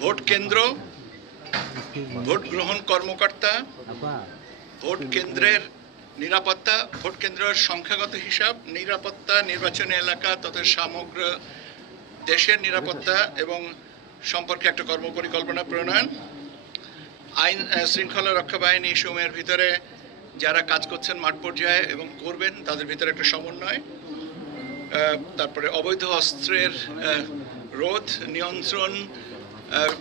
Vote কেন্দ্র, vote গ্রহণ কর্মকর্তা, ভোট কেন্দ্রের নিরাপত্তা, ভোট কেন্দ্রের সংখ্যাগত হিসাব, নিরাপত্তা, নির্বাচনী এলাকা তথা সমগ্র দেশের নিরাপত্তা এবং সম্পর্কে একটা কর্মপরিকল্পনা প্রণয়ন। আইন শৃঙ্খলা রক্ষা বাহিনী সময়ের ভিতরে যারা কাজ করছেন মাঠ পর্যায়ে এবং করবেন, তাদের ভিতরে একটা সমন্বয়। তারপরে অবৈধ অস্ত্রের রোধ নিয়ন্ত্রণ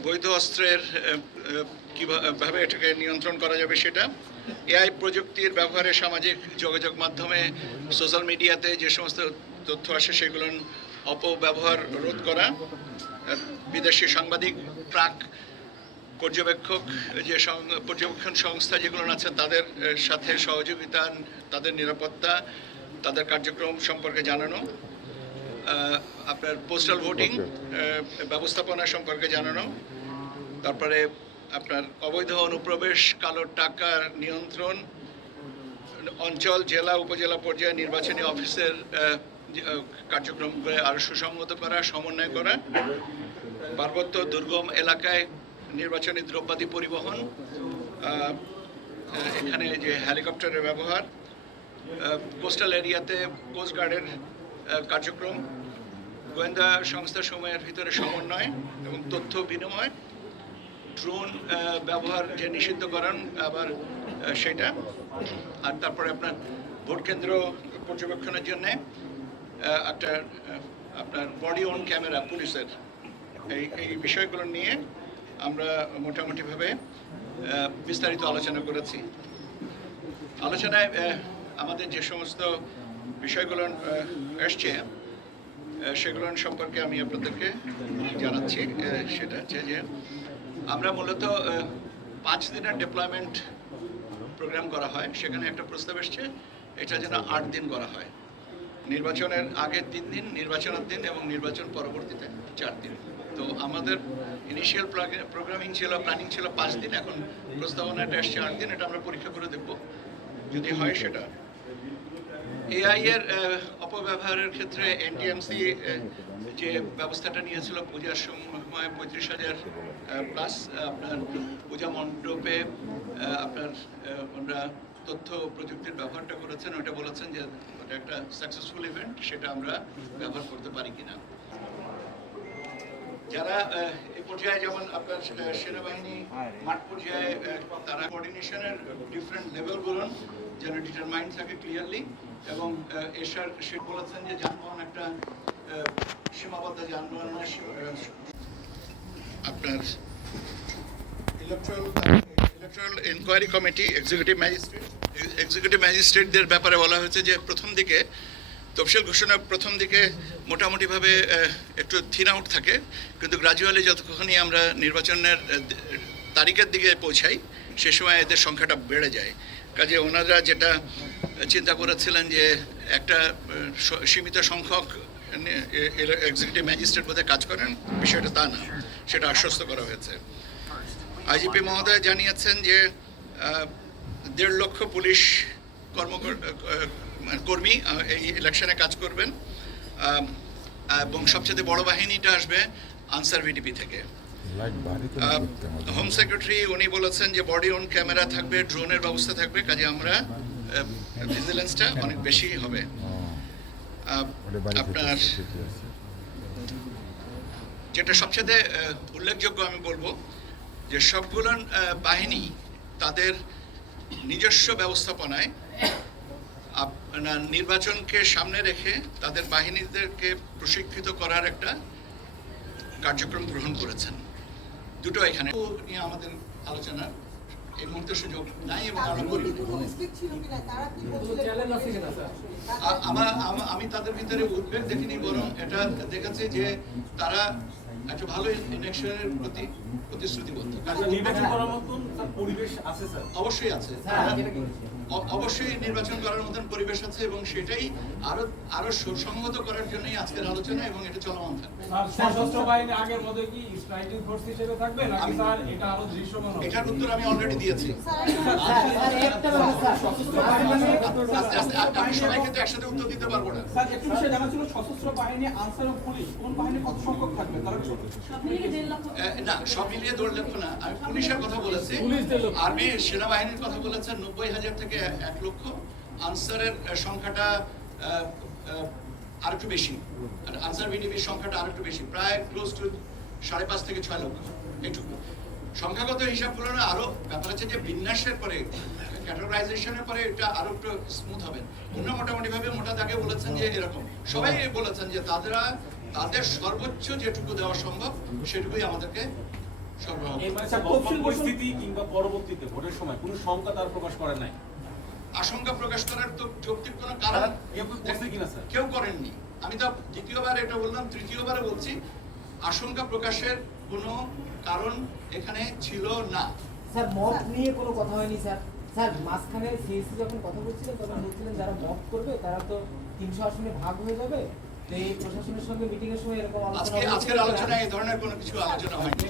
বৈধ অস্ত্রের আহ, এটাকে নিয়ন্ত্রণ করা যাবে সেটা। এআই প্রযুক্তির ব্যবহারে সামাজিক যোগাযোগ মাধ্যমে সোশ্যাল মিডিয়াতে যে সমস্ত তথ্য আসে সেগুলোর অপব্যবহার রোধ করা। বিদেশি সাংবাদিক প্রাক পর্যবেক্ষক যে পর্যবেক্ষণ সংস্থা যেগুলো আছে তাদের সাথে সহযোগিতা তাদের নিরাপত্তা তাদের কার্যক্রম সম্পর্কে জানানো আপনার পোস্টাল ভোটিং ব্যবস্থাপনা সম্পর্কে জানানো তারপরে আপনার অবৈধ অনুপ্রবেশ কালো টাকার নিয়ন্ত্রণ অঞ্চল জেলা উপজেলা পর্যায়ে নির্বাচনী অফিসের কার্যক্রম আহ, আরও সুসংহত করা সমন্বয় করা পার্বত্য দুর্গম এলাকায় নির্বাচনী দ্রব্যাদি পরিবহন এখানে যে হেলিকপ্টারের ব্যবহার কোস্টাল এরিয়াতে কোস্টগার্ডের কার্যক্রম, গোয়েন্দা সংস্থা সময়ের ভিতরে সমন্বয় এবং তথ্য বিনিময় ড্রোন ব্যবহার যে নিষিদ্ধকরণ আবার সেটা, আর তারপরে আপনার ভোট কেন্দ্র পর্যবেক্ষণের জন্যে একটা আপনার বডি অন ক্যামেরা পুলিশের এই এই বিষয়গুলো নিয়ে আমরা মোটামুটিভাবে বিস্তারিত আলোচনা করেছি। আলোচনায় আমাদের যে সমস্ত বিষয়গুলো এসছে সেগুলো সম্পর্কে আমি আপনাদেরকে জানাচ্ছি সেটা হচ্ছে যে আমরা মূলত পাঁচ দিনের ডিপ্লয়মেন্ট প্রোগ্রাম করা হয়। সেখানে একটা প্রস্তাব এসছে, এটা যেন আট দিন করা হয়। নির্বাচনের আগের তিন দিন, নির্বাচনের দিন এবং নির্বাচন পরবর্তীতে চার দিন। তো আমাদের ইনিশিয়াল প্রোগ্রামিং ছিল প্ল্যানিং ছিল পাঁচ দিন, এখন প্রস্তাবনাটা এসছে আট দিন, এটা আমরা পরীক্ষা করে দেখব। যদি হয় সেটা। এআই এর অপব্যবহারের ক্ষেত্রে এনটিএমসি যে ব্যবস্থাটা নিয়েছিল পূজার সময় পঁয়ত্রিশ হাজার প্লাস আপনার পূজা মণ্ডপে আপনার ওনারা তথ্য প্রযুক্তির ব্যবহারটা করেছেন। ওটা বলেছেন যে ওটা একটা সাকসেসফুল ইভেন্ট সেটা আমরা ব্যবহার করতে পারি কিনা। যারা এই পর্যায়ে যেমন আপনার সেনাবাহিনী মাঠ পর্যায়ে তারা কোঅর্ডিনেশনের ডিফারেন্ট লেভেলগুলো যেন ডিটারমাইন্ড থাকে ক্লিয়ারলি এবং এসার সে বলেছেন যে যানবাহন একটা সীমাবদ্ধ যানবাহন মানে আপনার electoral inquiry committee executive magistrate executive ম্যাজিস্ট্রেটদের ব্যাপারে বলা হয়েছে যে প্রথম দিকে তফসিল ঘোষণার প্রথম দিকে মোটামুটিভাবে একটু থিন আউট থাকে কিন্তু গ্রাজুয়ালি যতক্ষণই আমরা নির্বাচনের তারিখের দিকে পৌঁছাই সে সময় এদের সংখ্যাটা বেড়ে যায়। কাজে ওনারা যেটা চিন্তা করেছিলেন যে একটা সীমিত সংখ্যক এক্সিকিউটিভ ম্যাজিস্ট্রেট বোধহয় কাজ করেন বিষয়টা তা না সেটা আশ্বস্ত করা হয়েছে। আইজিপি মহোদয় জানিয়েছেন যে দেড় লক্ষ পুলিশ আহ, কর্মী এই ইলেকশনে কাজ করবেন। এবং সবচেয়ে বড় বাহিনীটা আসবে আনসার ভিডিপি থেকে। হোম সেক্রেটারি উনি বলেছেন যে বডি অন ক্যামেরা থাকবে ড্রোনের ব্যবস্থা থাকবে কাজে আমরা ভিজিলেন্সটা অনেক বেশি হবে। আপনার যেটা সবচেয়ে উল্লেখযোগ্য আমি বলব যে সবগুলো বাহিনী তাদের নিজস্ব ব্যবস্থাপনায় আপনার নির্বাচনকে সামনে রেখে তাদের বাহিনীদেরকে প্রশিক্ষিত করার একটা কার্যক্রম গ্রহণ করেছেন। দুটো এখানে। নিয়ে আমাদের আলোচনার এই মুহূর্তে সুযোগ নাই এবং আমি তাদের ভিতরে উদ্বেগ দেখিনি বরং এটা দেখেছি যে তারা একটা ভালো ইলেকশনের প্রতি প্রতিশ্রুতিবদ্ধ। নির্বাচন করার মতন পরিবেশ আছে স্যার? অবশ্যই আছে। হ্যাঁ, অ- অবশ্যই নির্বাচন করার মতন পরিবেশ আছে এবং সেটাই আরও আরও সুসংহত করার জন্যই আজকের আলোচনা এবং এটা চলমান থাকবে। স্যার সশস্ত্র বাহিনী আগের মতো কি স্ট্রাইকিং ফোর্স হিসেবে থাকবে নাকি স্যার এটা আরও দৃশ্যমান হবে? এটার উত্তর আমি অলরেডি দিয়েছি। আমি সবাইকে তো একসাথে উত্তর দিতে পারব না। স্যার একটু বিষয় জানা ছিল সশস্ত্র বাহিনী আনসার ও পুলিশ কোন বাহিনী কত সংখ্যক থাকবে? তারা না সব মিলিয়ে দৌড় লক্ষ না। আমি পুলিশের কথা বলেছি। পুলিশ দেড় লক্ষ। আর্মি সেনাবাহিনীর কথা বলেছে নব্বই হাজার থেকে এক লক্ষ। আনসারের সংখ্যাটা আহ, আরেকটু বেশি। আনসার সংখ্যাটা আরেকটু বেশি প্রায় ক্লোজ টু সাড়ে পাঁচ থেকে ছয় লক্ষ সংখ্যাগত হিসাবগুলো না আরও ব্যাপার হচ্ছে যে বিন্যাসের পরে ক্যাটাগরাইজেশনের পরে এটা আরও একটু স্মুথ হবে। অন্য মোটামুটি ভাবে মোটা দাগে বলেছেন যে এরকম। সবাই বলেছেন যে তারা তাদের সর্বোচ্চ যেটুকু দেওয়া সম্ভব সেটুকুই আমাদেরকে। মানে বর্তমান পরিস্থিতি কিংবা পরবর্তীতে ভোটের সময় কোনো সংখ্যা তার প্রকাশ করে নাই? আশঙ্কা প্রকাশ করার তো যৌক্তিক কোনো কারণ কেউ করছে কিনা স্যার? কেউ করেননি। আমি তো দ্বিতীয়বার এটা বললাম তৃতীয়বারে বলছি আশঙ্কা প্রকাশের কোনো কারণ এখানে ছিল না। স্যার মত নিয়ে কোনো কথা হয়নি স্যার। স্যার মাঝখানে যখন কথা বলছিলেন তখন বলছিলেন যারা মত করবে তারা তো তিনশো আসনে ভাগ হয়ে যাবে। তো এই প্রশাসনের সঙ্গে মিটিং এর সময় এরকম আলোচনা আজকে আজকের আলোচনায় এই ধরনের কোনো কিছু আলোচনা হয়নি।